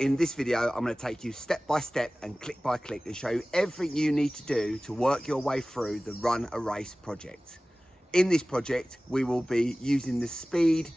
In this video, I'm going to take you step by step and click by click and show you everything you need to do to work your way through the Run a Race project. In this project, we will be using the speed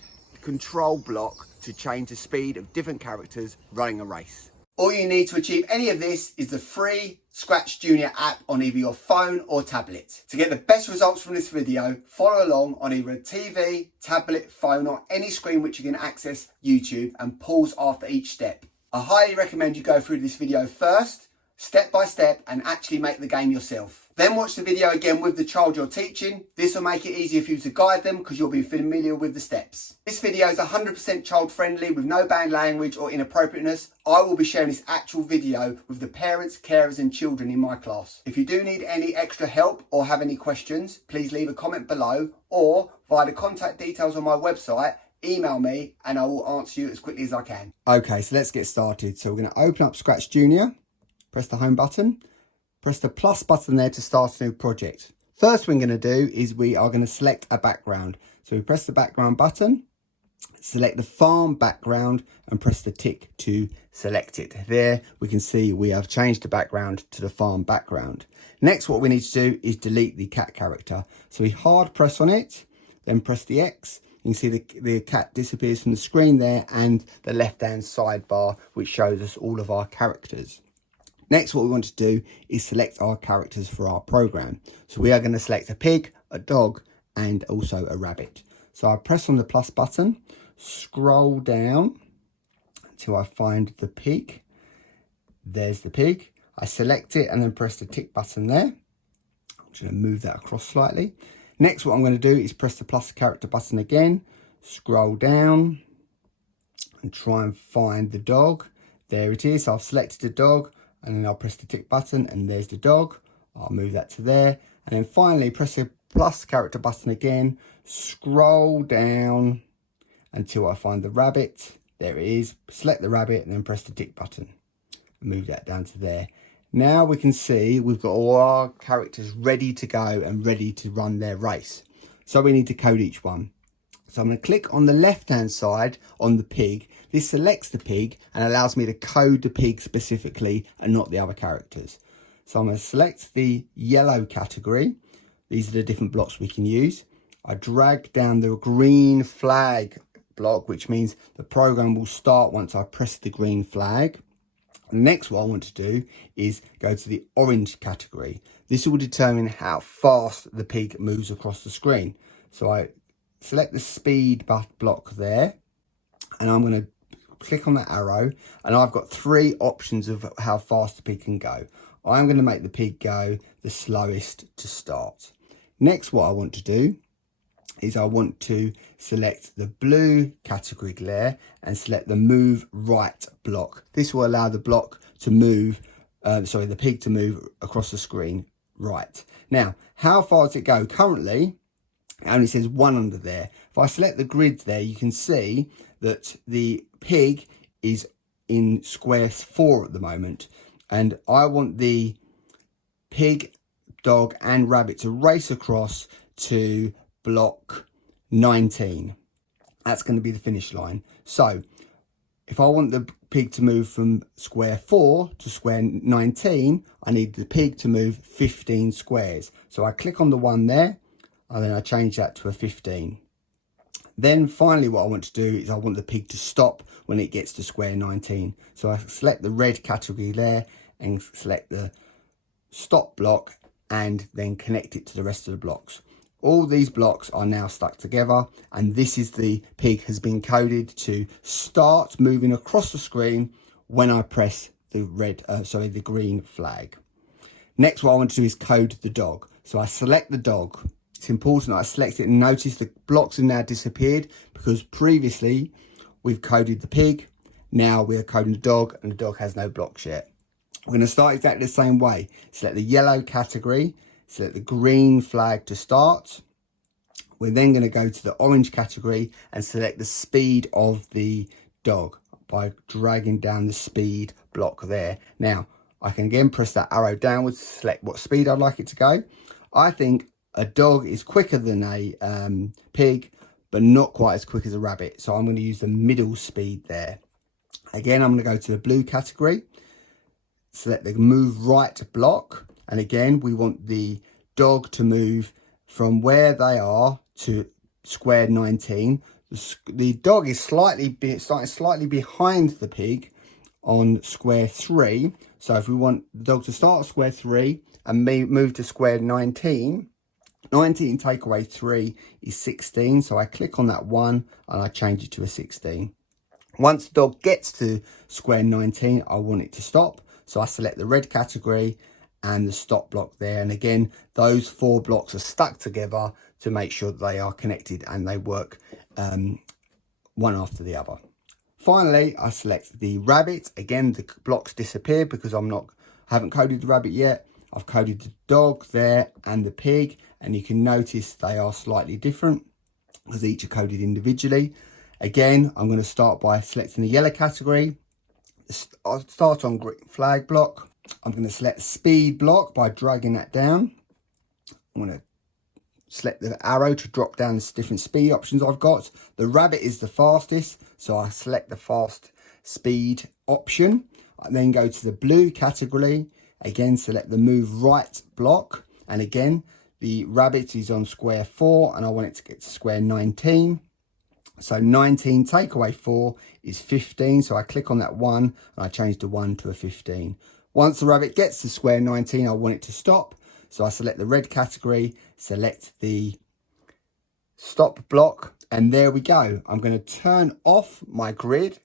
control block to change the speed of different characters running a race. All you need to achieve any of this is the free ScratchJr app on either your phone or tablet. To get the best results from this video, follow along on either a TV, tablet, phone or any screen which you can access YouTube, and pause after each step. I highly recommend you go through this video first, step by step, and actually make the game yourself. Then watch the video again with the child you're teaching. This will make it easier for you to guide them because you'll be familiar with the steps. This video is 100% child friendly with no banned language or inappropriateness. I will be sharing this actual video with the parents, carers and children in my class. If you do need any extra help or have any questions, please leave a comment below or via the contact details on my website, email me and I will answer you as quickly as I can. Okay, so let's get started. So we're going to open up ScratchJr, press the home button, press the plus button there to start a new project. First thing we're going to do is we are going to select a background. So we press the background button, select the farm background and press the tick to select it. There we can see we have changed the background to the farm background. Next, what we need to do is delete the cat character. So we hard press on it, then press the X. You can see the cat disappears from the screen there and the left-hand sidebar, which shows us all of our characters. Next, what we want to do is select our characters for our program. So we are going to select a pig, a dog, and also a rabbit. So I press on the plus button, scroll down until I find the pig. There's the pig. I select it and then press the tick button there. I'm just going to move that across slightly. Next, what I'm going to do is press the plus character button again, scroll down and try and find the dog. There it is. So I've selected the dog and then I'll press the tick button and there's the dog. I'll move that to there. And then finally press the plus character button again, scroll down until I find the rabbit. There it is. Select the rabbit and then press the tick button and move that down to there. Now we can see we've got all our characters ready to go and ready to run their race. So we need to code each one. So I'm going to click on the left hand side on the pig. This selects the pig and allows me to code the pig specifically and not the other characters. So I'm going to select the yellow category. These are the different blocks we can use. I drag down the green flag block, which means the program will start once I press the green flag. Next, what I want to do is go to the orange category. This will determine how fast the pig moves across the screen. So I select the speed block there and I'm going to click on the arrow and I've got three options of how fast the pig can go. I'm going to make the pig go the slowest to start. Next, what I want to do is I want to select the blue category there and select the move right block. This will allow the block to move, the pig to move across the screen right. Now, how far does it go? Currently, it only says 1 under there. If I select the grid there, you can see that the pig is in square 4 at the moment. And I want the pig, dog and rabbit to race across to block 19. That's going to be the finish line. So if I want the pig to move from square 4 to square 19, I need the pig to move 15 squares. So I click on the 1 there and then I change that to a 15. Then finally what I want to do is I want the pig to stop when it gets to square 19. So I select the red category there and select the stop block and then connect it to the rest of the blocks. All these blocks are now stuck together and this is the pig has been coded to start moving across the screen when I press the the green flag. Next, what I want to do is code the dog. So I select the dog. It's important that I select it and notice the blocks have now disappeared because previously we've coded the pig. Now we're coding the dog and the dog has no blocks yet. We're going to start exactly the same way. Select the yellow category. Select the green flag to start. We're then going to go to the orange category and select the speed of the dog by dragging down the speed block there. Now, I can again press that arrow downwards to select what speed I'd like it to go. I think a dog is quicker than a pig, but not quite as quick as a rabbit. So I'm going to use the middle speed there. Again, I'm going to go to the blue category, select the move right block, and again we want the dog to move from where they are to square 19. The dog is slightly behind the pig on square 3, so if we want the dog to start at square 3 and move to square 19, 19 take away 3 is 16, so I click on that 1 and I change it to a 16. Once the dog gets to square 19, I want it to stop, so I select the red category and the stop block there, and again those 4 blocks are stuck together to make sure that they are connected and they work one after the other. Finally, I select the rabbit. Again, the blocks disappear because I haven't coded the rabbit yet. I've coded the dog there and the pig, and you can notice they are slightly different because each are coded individually. Again, I'm going to start by selecting the yellow category. I'll start on green flag block. I'm going to select speed block by dragging that down. I'm going to select the arrow to drop down the different speed options I've got. The rabbit is the fastest, so I select the fast speed option. I then go to the blue category. Again, select the move right block, and again the rabbit is on square 4 and I want it to get to square 19. So 19 take away 4 is 15, so I click on that 1 and I change the 1 to a 15. Once the rabbit gets to square 19, I want it to stop, so I select the red category, select the stop block, and there we go. I'm going to turn off my grid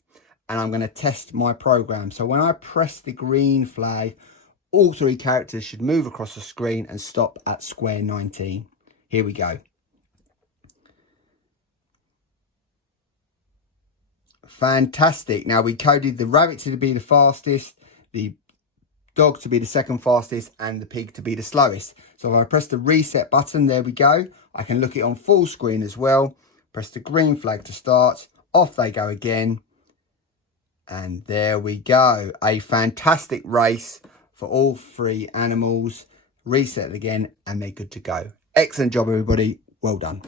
and I'm going to test my program. So when I press the green flag, all 3 characters should move across the screen and stop at square 19. Here we go. Fantastic. Now we coded the rabbit to be the fastest, the dog to be the second fastest, and the pig to be the slowest. So if I press the reset button, there we go. I can look it on full screen as well. Press the green flag to start. Off they go again. And there we go. A fantastic race for all 3 animals. Reset it again and they're good to go. Excellent job, everybody. Well done.